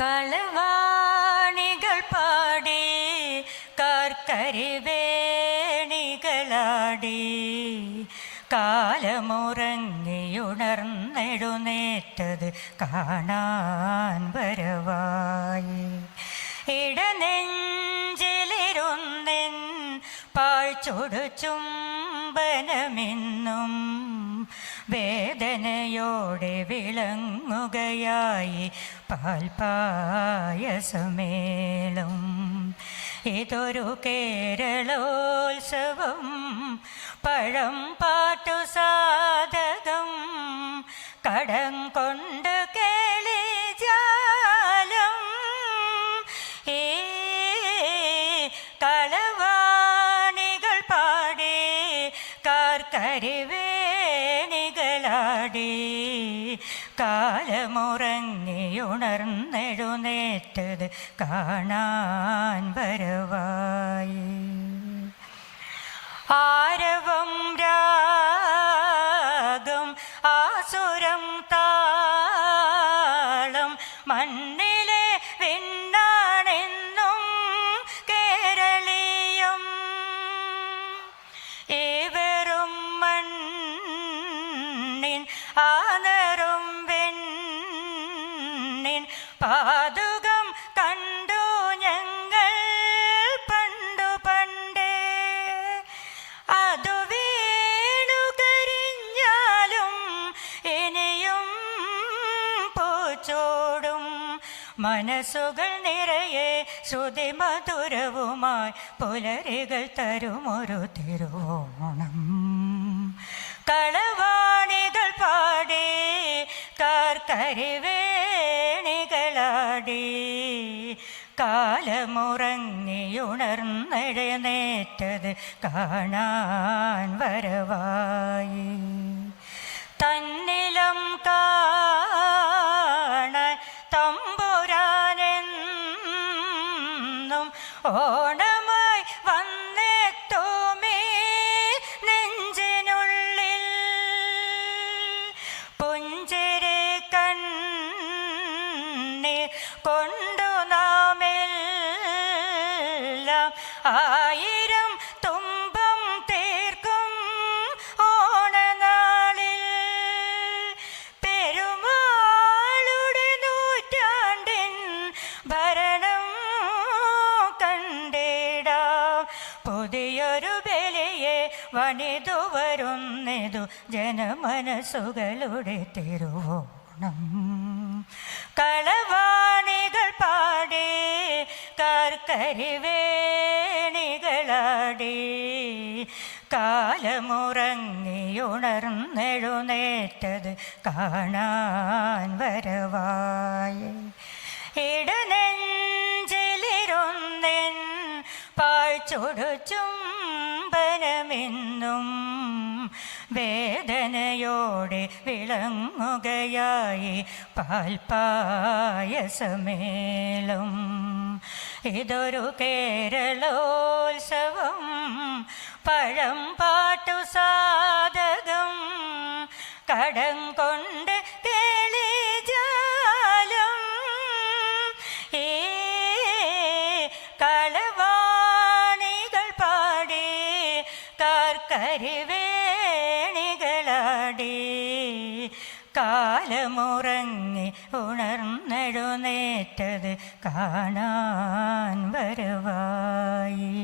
കളവാണികൾ പാടി കാർക്കരിവേണികളാടി. കാലമുറങ്ങിയുണർന്നെഴുന്നേറ്റത് കാണാൻ വരവായി. ഇടനെഞ്ചിലിരുന്നെൻ പാഴ്ചൊടു ചുംബനമെന്നും വേദനയോടെ വിളങ്ങുകയായി പാൽപായസമേളും. ഇതൊരു കേരളോത്സവം പഴം പാട്ടു സാധകം കടം കാർക്കരിവേണികളാടി കാലമുറങ്ങിയുണർന്നെഴുന്നേറ്റത് കാണാൻ വരവായി. ആരവം രാഗം ആസുരം താളം മണ്ണിലെ പാതുകം കണ്ടു ഞങ്ങൾ പണ്ടു പണ്ടേ. അതു വീണു കരിഞ്ഞാലും ഇനിയും പൂച്ചോടും. മനസ്സുകൾ നിറയെ ശ്രുതി മധുരവുമായി പുലരികൾ തരുമൊരു തിരുവോണം. കളവാണികൾ പാടി കാർക്കരിവേണികളാടി കാലമുറങ്ങിയുണർന്നെഴുന്നേറ്റത് കാണാൻ വരവായി. തന്നിലം കാണ തമ്പുരാനെന്നും ഓണമായി ആയിരം തുമ്പം തീർക്കും ഓണനാളിൽ. പെരുമാളുടെ നൂറ്റാണ്ടിൻ ഭരണം കണ്ടിടാം. പുതിയൊരു ബലിയെ വണിതു വരുന്നതു ജനമനസ്സുകളുടെ തിരുവോണം. കളവാണികൾ പാടേ പാടി കാർക്കരിവേണികളാടി കാലമുറങ്ങിയുണർന്നെഴുന്നേറ്റത് കാണാൻ വരവായി. ഇടനെഞ്ചിലിരുന്നെൻ പാഴ്ചൊടു ചുംബനമെന്നും വേദനയോടെ വിളങ്ങുകയായി പാൽപായസമേലും ഇതൊരു കേരളോത്സവം പഴം പാട്ടു സാധകം. കടം കൊണ്ട് കേളിജാലും ഈ കളവാണികൾ പാടി കാർക്കരിവേണികളാടി കാലമുറങ്ങി ഉണർന്നെഴുന്നേറ്റത് കാണാൻ വരവായി.